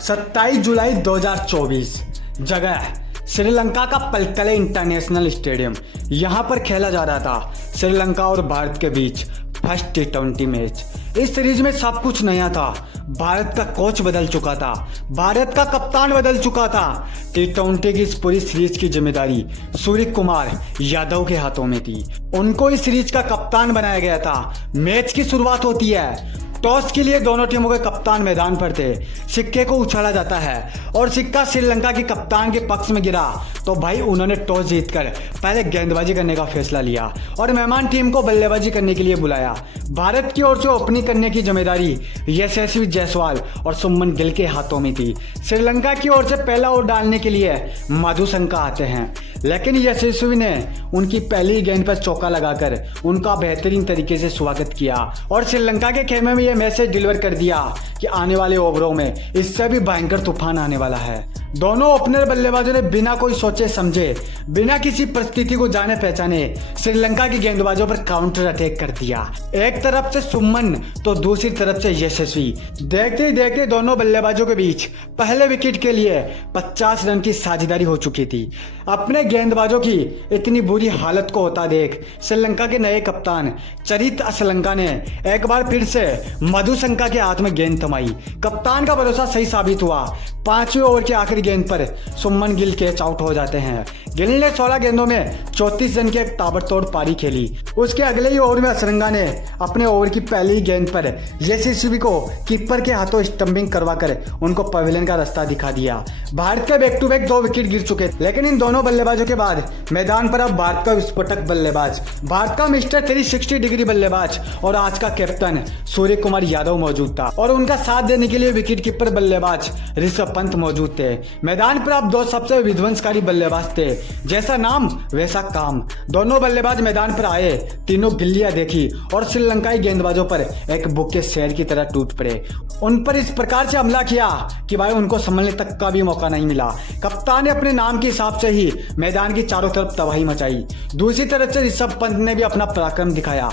27 जुलाई 2024। जगह श्रीलंका का पलतले international stadium. यहां पर खेला जा रहा था श्रीलंका और भारत के बीच फर्स्ट T20 मैच। इस सीरीज में सब कुछ नया था। भारत का कोच बदल चुका था, भारत का कप्तान बदल चुका था। T20 की इस पूरी सीरीज की जिम्मेदारी सूर्य कुमार यादव के हाथों में थी। उनको इस सीरीज का कप्तान बनाया गया था। मैच की शुरुआत होती है, टॉस के लिए दोनों टीमों के कप्तान मैदान पर थे। सिक्के को उछाला जाता है और सिक्का श्रीलंका के कप्तान के पक्ष में गिरा तो भाई उन्होंने टॉस जीतकर पहले गेंदबाजी करने का फैसला लिया और मेहमान टीम को बल्लेबाजी करने के लिए बुलाया। भारत की ओर से ओपनिंग करने की जिम्मेदारी यशस्वी जायसवाल और सुमन गिल के हाथों में थी। श्रीलंका की ओर से पहला ओवर डालने के लिए मधुशंका आते हैं, लेकिन यशस्वी ने उनकी पहली गेंद पर चौका लगाकर उनका बेहतरीन तरीके से स्वागत किया और श्रीलंका के खेमे में यह मैसेज डिलीवर कर दिया कि आने वाले ओवरों में इससे भी भयंकर तूफान आने वाला है। दोनों ओपनर बल्लेबाजों ने बिना कोई सोचे समझे, बिना किसी परिस्थिति को जाने पहचाने श्रीलंका के गेंदबाजों पर काउंटर अटैक कर दिया। एक तरफ से सुमन तो दूसरी तरफ से यशस्वी। देखते ही देखते दोनों बल्लेबाजों के बीच पहले विकेट के लिए 50 रन की साझेदारी हो चुकी थी। अपने गेंदबाजों की इतनी बुरी हालत को होता देख श्रीलंका के नए कप्तान चरित असलंका ने एक बार फिर से मधुशंका के हाथ में गेंद थमाई। कप्तान का भरोसा सही साबित हुआ। 5वें ओवर के आखिरी गेंद पर सुमन गिल कैच आउट हो जाते हैं। गिल ने 16 गेंदों में 34 रन की एक ताबड़तोड़ पारी खेली। उसके अगले ही ओवर में असलंका ने अपने ओवर की पहली गेंद पर यशस्वी को कीपर के हाथों स्टंपिंग करवाकर उनको पवेलियन का रास्ता दिखा दिया। भारत के बैक टू बैक 2 विकेट गिर चुके, लेकिन इन दोनों बल्लेबाजों के बाद मैदान पर अब भारत का विस्फोटक बल्लेबाज, भारत का मिस्टर 360 डिग्री बल्लेबाज और आज का कैप्टन सूर्य कुमार यादव मौजूद था और उनका साथ देने के लिए विकेट कीपर बल्लेबाज ऋषभ पंत मौजूद थे। मैदान पर अब 2 सबसे विध्वंसकारी बल्लेबाज थे, जैसा नाम वैसा काम। दोनों बल्लेबाज मैदान पर आए, तीनों गिल्लियां देखी और श्रीलंकाई गेंदबाजों पर एक बुके शेर की तरह टूट पड़े। उन पर इस प्रकार से हमला किया कि भाई उनको संभलने तक का भी मौका नहीं मिला। कप्तान ने अपने नाम के हिसाब से ही मैदान की चारों तरफ तबाही मचाई। दूसरी तरफ से ऋषभ पंत ने भी अपना पराक्रम दिखाया।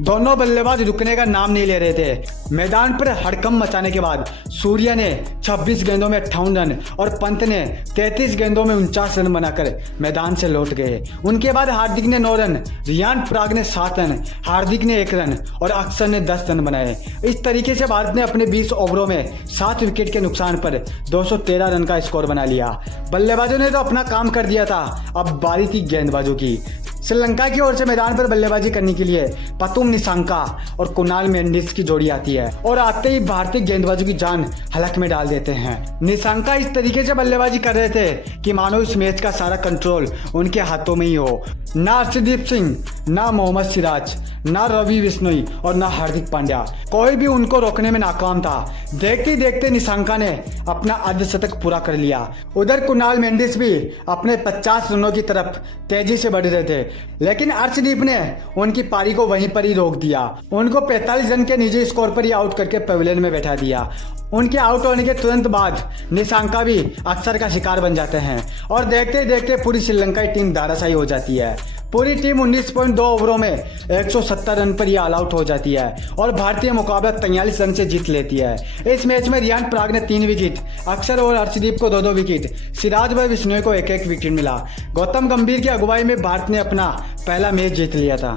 दोनों बल्लेबाज रुकने का नाम नहीं ले रहे थे। मैदान पर हड़कंप मचाने के बाद सूर्य ने 26 गेंदों में 58 रन और पंत ने 33 गेंदों में 49 रन बनाकर मैदान से लौट गए। उनके बाद हार्दिक ने 9 रन, रियान पराग ने 7 रन, हार्दिक ने 1 रन और अक्षर ने 10 रन बनाए। इस तरीके से भारत ने अपने 20 ओवरों में 7 विकेट के नुकसान पर 213 रन का स्कोर बना लिया। बल्लेबाजों ने तो अपना काम कर दिया था, अब बारी थी गेंदबाजों की। श्रीलंका की ओर से मैदान पर बल्लेबाजी करने के लिए पतुम निसांका और कुणाल मेंडिस की जोड़ी आती है और आते ही भारतीय गेंदबाजों की जान हलक में डाल देते हैं। निसांका इस तरीके से बल्लेबाजी कर रहे थे कि मानो इस मैच का सारा कंट्रोल उनके हाथों में ही हो। ना अर्शदीप सिंह, ना मोहम्मद सिराज, ना रवि बिश्नोई और ना हार्दिक पांड्या, कोई भी उनको रोकने में नाकाम था। देखते ही देखते निसांका ने अपना अर्धशतक पूरा कर लिया। उधर कुणाल मेंडिस भी अपने 50 रनों की तरफ तेजी से बढ़ रहे थे, लेकिन अर्शदीप ने उनकी पारी को वहीं पर ही रोक दिया। उनको 45 रन के निजी स्कोर पर ही आउट करके पवेलियन में बैठा दिया। उनके आउट होने के तुरंत बाद निसांका भी अक्सर का शिकार बन जाते हैं और देखते ही देखते पूरी श्रीलंकाई टीम धाराशायी हो जाती है। पूरी टीम 19.2 ओवरों में 170 रन पर ही ऑल आउट हो जाती है और भारतीय मुकाबला 43 रन से जीत लेती है। इस मैच में रियान पराग ने 3 विकेट, अक्षर और अर्शदीप को 2-2 विकेट, सिराज व बिश्नोई को 1-1 विकेट मिला। गौतम गंभीर की अगुवाई में भारत ने अपना पहला मैच जीत लिया था।